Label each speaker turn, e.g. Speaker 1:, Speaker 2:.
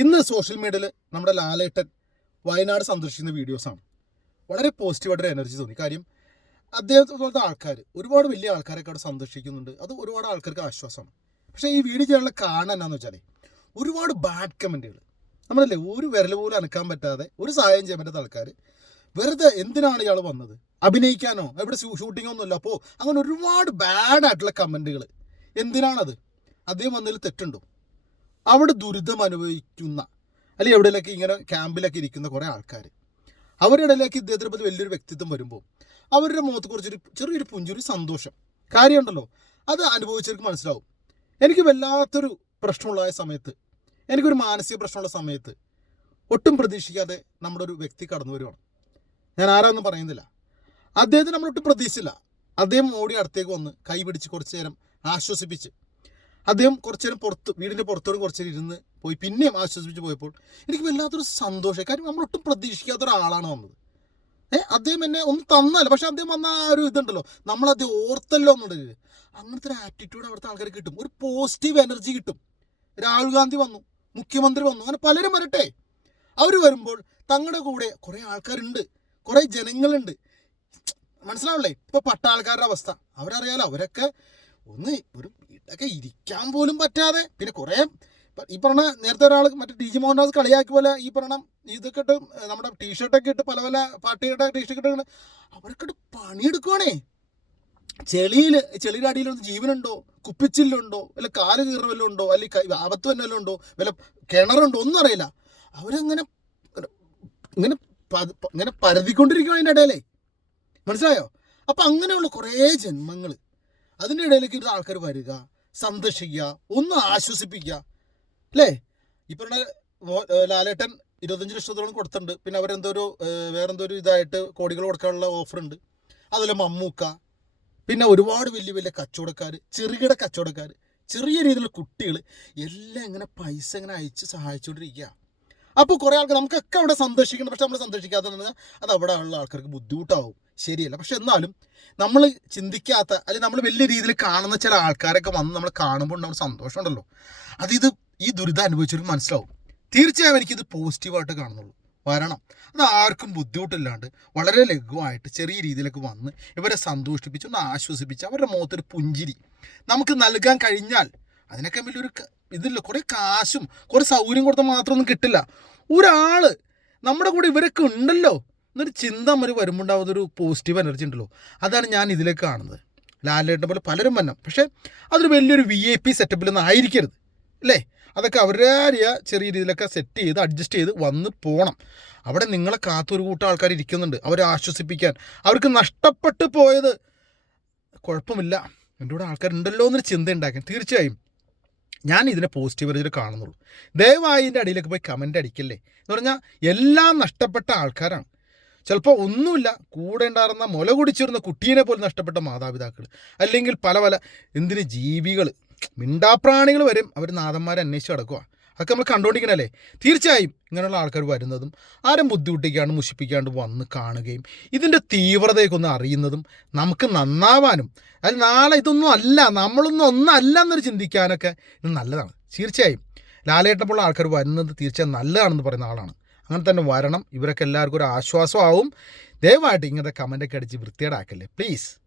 Speaker 1: ഇന്ന് സോഷ്യൽ മീഡിയയിൽ നമ്മുടെ ലാലേട്ടൻ വയനാട് സന്ദർശിക്കുന്ന വീഡിയോസാണ് വളരെ പോസിറ്റീവായിട്ടൊരു എനർജി തോന്നി. കാര്യം അദ്ദേഹത്തെ പോലത്തെ ആൾക്കാർ ഒരുപാട് വലിയ ആൾക്കാരൊക്കെ അവിടെ സന്ദർശിക്കുന്നുണ്ട്. അത് ഒരുപാട് ആൾക്കാർക്ക് ആശ്വാസമാണ്. പക്ഷേ ഈ വീഡിയോ ചെയ്യാനുള്ള കാരണം എന്നാന്ന് വെച്ചാൽ ഒരുപാട് ബാഡ് കമന്റുകൾ നമ്മളല്ലേ ഒരു വിരൽ പോലും അനക്കാൻ പറ്റാതെ ഒരു സഹായം ചെയ്യാൻ പറ്റാത്ത ആൾക്കാർ വെറുതെ എന്തിനാണ് ഇയാൾ വന്നത്? അഭിനയിക്കാനോ? എവിടെ ഷൂട്ടിങ്ങോ ഒന്നുമില്ല അപ്പോൾ അങ്ങനെ ഒരുപാട് ബാഡ് ആയിട്ടുള്ള കമന്റുകൾ എന്തിനാണത്? അദ്ദേഹം വന്നതിൽ തെറ്റുണ്ടോ? അവിടെ ദുരിതം അനുഭവിക്കുന്ന അല്ലെങ്കിൽ എവിടെയൊക്കെ ഇങ്ങനെ ക്യാമ്പിലൊക്കെ ഇരിക്കുന്ന കുറേ ആൾക്കാർ അവരുടെ ഇടയിലേക്ക് ഇദ്ദേഹത്തിനെ പറ്റി വലിയൊരു വ്യക്തിത്വം വരുമ്പോൾ അവരുടെ മുഖത്ത് കുറച്ചൊരു ചെറിയൊരു പുഞ്ചൊരു സന്തോഷം. കാര്യമുണ്ടല്ലോ. അത് അനുഭവിച്ചവർക്ക് മനസ്സിലാവും. എനിക്ക് വല്ലാത്തൊരു പ്രശ്നമുള്ള സമയത്ത് എനിക്കൊരു മാനസിക പ്രശ്നമുള്ള സമയത്ത് ഒട്ടും പ്രതീക്ഷിക്കാതെ നമ്മുടെ ഒരു വ്യക്തി കടന്നു വരുവാണ്. ഞാൻ ആരാന്നും പറയുന്നില്ല. അദ്ദേഹത്തിന് നമ്മളൊട്ടും പ്രതീക്ഷിച്ചില്ല. അദ്ദേഹം ഓടി അടുത്തേക്ക് വന്ന് കൈ പിടിച്ച് കുറച്ച് നേരം ആശ്വസിപ്പിച്ച് അദ്ദേഹം കുറച്ചു നേരം പുറത്ത് വീടിന്റെ പുറത്തോട് കുറച്ച് നേരം ഇരുന്ന് പോയി പിന്നെയും ആശ്വസിപ്പിച്ച് പോയപ്പോൾ എനിക്ക് വല്ലാത്തൊരു സന്തോഷം കാര്യം നമ്മളൊട്ടും പ്രതീക്ഷിക്കാത്ത ഒരാളാണ് വന്നത്. ഏ അദ്ദേഹം എന്നെ ഒന്ന് തന്നല്ല പക്ഷെ അദ്ദേഹം വന്ന ആ ഒരു ഇതുണ്ടല്ലോ. നമ്മൾ അദ്ദേഹം ഓർത്തല്ലോ എന്നുള്ളത്. അങ്ങനത്തെ ഒരു ആറ്റിറ്റ്യൂഡ് അവിടുത്തെ ആൾക്കാർക്ക് കിട്ടും. ഒരു പോസിറ്റീവ് എനർജി കിട്ടും. രാഹുൽ ഗാന്ധി വന്നു മുഖ്യമന്ത്രി വന്നു അങ്ങനെ പലരും വരട്ടെ. അവർ വരുമ്പോൾ തങ്ങളുടെ കൂടെ കുറേ ആൾക്കാരുണ്ട് കുറേ ജനങ്ങളുണ്ട്. മനസ്സിലാവില്ലേ? പട്ട ആൾക്കാരുടെ അവസ്ഥ. അവരറിയാലോ അവരൊക്കെ ഒന്ന് ഒരു വീട്ടിലൊക്കെ ഇരിക്കാൻ പോലും പറ്റാതെ. പിന്നെ കുറേ ഈ പറഞ്ഞ നേരത്തെ ഒരാൾ മറ്റേ ടി ജി മോഹൻദാസ് കളിയാക്കി പോലെ ഈ പറഞ്ഞ ഇതൊക്കെ ഇട്ട് നമ്മുടെ ടീഷർട്ടൊക്കെ ഇട്ട് പല പല പാർട്ടിയുടെ ടീഷർട്ട് ഇട്ട് അവർക്കിട്ട് പണിയെടുക്കുവാണേ. ചെളിയിൽ ചെളിയുടെ അടിയിൽ ഒന്ന് ജീവനുണ്ടോ? കുപ്പിച്ചില്ലുണ്ടോ വല്ല കാൽ കീറ വല്ലതും ഉണ്ടോ? അല്ലെങ്കിൽ ആപത്ത് തന്നെ വല്ലതും ഉണ്ടോ? വല്ല കിണറുണ്ടോ? ഒന്നും അറിയില്ല. അവരങ്ങനെ ഇങ്ങനെ ഇങ്ങനെ പരതിക്കൊണ്ടിരിക്കും അതിന്റെ ഇടയിലേ. മനസ്സിലായോ? അപ്പം അങ്ങനെയുള്ള കുറേ ജന്മങ്ങൾ അതിന്റെ ഇടയിലേക്ക് ഒരു ആൾക്കാർ വരിക സന്ദർശിക്കുക ഒന്ന് ആശ്വസിപ്പിക്കുക. അല്ലേ? ഏ, ലാലേട്ടൻ ഇരുപത്തഞ്ച് ലക്ഷത്തോളം കൊടുത്തിട്ടുണ്ട്. പിന്നെ അവരെന്തോ ഒരു വേറെന്തോ ഒരു ഇതായിട്ട് കോടികൾ കൊടുക്കാനുള്ള ഓഫർ ഉണ്ട് അതുപോലെ മമ്മൂക്ക പിന്നെ ഒരുപാട് വലിയ വലിയ കച്ചവടക്കാർ ചെറുകിട കച്ചവടക്കാർ ചെറിയ രീതിയിലുള്ള കുട്ടികൾ എല്ലാം ഇങ്ങനെ പൈസ ഇങ്ങനെ അയച്ച് സഹായിച്ചുകൊണ്ടിരിക്കുക അപ്പോൾ കുറേ ആൾക്കാർ നമുക്കൊക്കെ അവിടെ സന്ദർശിക്കണം പക്ഷെ നമ്മൾ സന്തോഷിക്കാത്ത അത് അവിടെ ഉള്ള ആൾക്കാർക്ക് ബുദ്ധിമുട്ടാവും. ശരിയല്ല. പക്ഷെ എന്നാലും നമ്മൾ ചിന്തിക്കാത്ത അല്ലെങ്കിൽ നമ്മൾ വലിയ രീതിയിൽ കാണുന്ന ചില ആൾക്കാരൊക്കെ വന്ന് നമ്മൾ കാണുമ്പോൾ നമ്മൾ സന്തോഷമുണ്ടല്ലോ. അത് ഇത് ഈ ദുരിതം അനുഭവിച്ചവർക്ക് മനസ്സിലാവും. തീർച്ചയായും എനിക്കിത് പോസിറ്റീവായിട്ട് കാണുന്നുള്ളൂ. വരണം. അത് ആർക്കും ബുദ്ധിമുട്ടില്ലാണ്ട് വളരെ ലഘുവായിട്ട് ചെറിയ രീതിയിലൊക്കെ വന്ന് ഇവരെ സന്തോഷിപ്പിച്ച് ഒന്ന് ആശ്വസിപ്പിച്ച് അവരുടെ മുഖത്തൊരു പുഞ്ചിരി നമുക്ക് നൽകാൻ കഴിഞ്ഞാൽ അതിനൊക്കെ വലിയൊരു ഇതില്ല. കുറേ കാശും കുറേ സൗകര്യം കൊടുത്താൽ മാത്രമൊന്നും കിട്ടില്ല. ഒരാൾ നമ്മുടെ കൂടെ ഇവരൊക്കെ ഉണ്ടല്ലോ. എന്നൊരു ചിന്ത ഒരു വരുമ്പോൾ ഉണ്ടാവുന്ന ഒരു പോസിറ്റീവ് എനർജി ഉണ്ടല്ലോ. അതാണ് ഞാൻ ഇതിലേക്ക് കാണുന്നത്. ലാലേട്ടൻ പോലെ പലരും വന്നം. പക്ഷേ അതൊരു വലിയൊരു വി ഐ പി സെറ്റപ്പിലൊന്നും ആയിരിക്കരുത് അല്ലേ? അതൊക്കെ അവരുടെ ചെറിയ രീതിയിലൊക്കെ സെറ്റ് ചെയ്ത് അഡ്ജസ്റ്റ് ചെയ്ത് വന്ന് പോകണം അവിടെ നിങ്ങളെ കാത്തൊരു കൂട്ടം ആൾക്കാർ ഇരിക്കുന്നുണ്ട്. അവരെ ആശ്വസിപ്പിക്കാൻ. അവർക്ക് നഷ്ടപ്പെട്ടു പോയത് കുഴപ്പമില്ല. എന്റെ കൂടെ ആൾക്കാരുണ്ടല്ലോ എന്നൊരു ചിന്ത ഉണ്ടാക്കാൻ. തീർച്ചയായും ഞാൻ ഇതിനെ പോസിറ്റീവ് എനർജിയിൽ കാണുന്നുള്ളൂ. ദയവായി ഇതിന്റെ അടിയിലേക്ക് പോയി കമന്റ് അടിക്കല്ലേ? എന്ന് പറഞ്ഞാൽ എല്ലാം നഷ്ടപ്പെട്ട ആൾക്കാരാണ്. ചിലപ്പോൾ ഒന്നുമില്ല. കൂടെ ഉണ്ടായിരുന്ന മുല കുടിച്ചിരുന്ന കുട്ടീനെ പോലും നഷ്ടപ്പെട്ട മാതാപിതാക്കൾ അല്ലെങ്കിൽ പല പല എന്തിന് ജീവികൾ മിണ്ടാപ്രാണികൾ വരും. അവർ നാഥന്മാരെ അന്വേഷിച്ച് കിടക്കുക അതൊക്കെ നമ്മൾ കണ്ടുകൊണ്ടിരിക്കണല്ലേ തീർച്ചയായും ഇങ്ങനെയുള്ള ആൾക്കാർ വരുന്നതും ആരും ബുദ്ധിമുട്ടിക്കാണ്ട് മുഷിപ്പിക്കാണ്ട് വന്ന് കാണുകയും ഇതിന്റെ തീവ്രതയൊക്കെ ഒന്ന് അറിയുന്നതും നമുക്ക് നന്നാവാനും അതിൽ നാളെ ഇതൊന്നും അല്ല നമ്മളൊന്നും ഒന്നല്ല എന്നൊരു ചിന്തിക്കാനൊക്കെ ഇത് നല്ലതാണ്. തീർച്ചയായും ലാലേട്ടപ്പുള്ള ആൾക്കാർ വരുന്നത് തീർച്ചയായും നല്ലതാണെന്ന് പറയുന്ന ആളാണ്. അങ്ങനെ തന്നെ വരണം. ഇവരൊക്കെ എല്ലാവർക്കും ഒരു ആശ്വാസമാവും. ദയവായിട്ട് ഇങ്ങനത്തെ കമന്റൊക്കെ അടിച്ച് വൃത്തിയേടാക്കല്ലേ പ്ലീസ്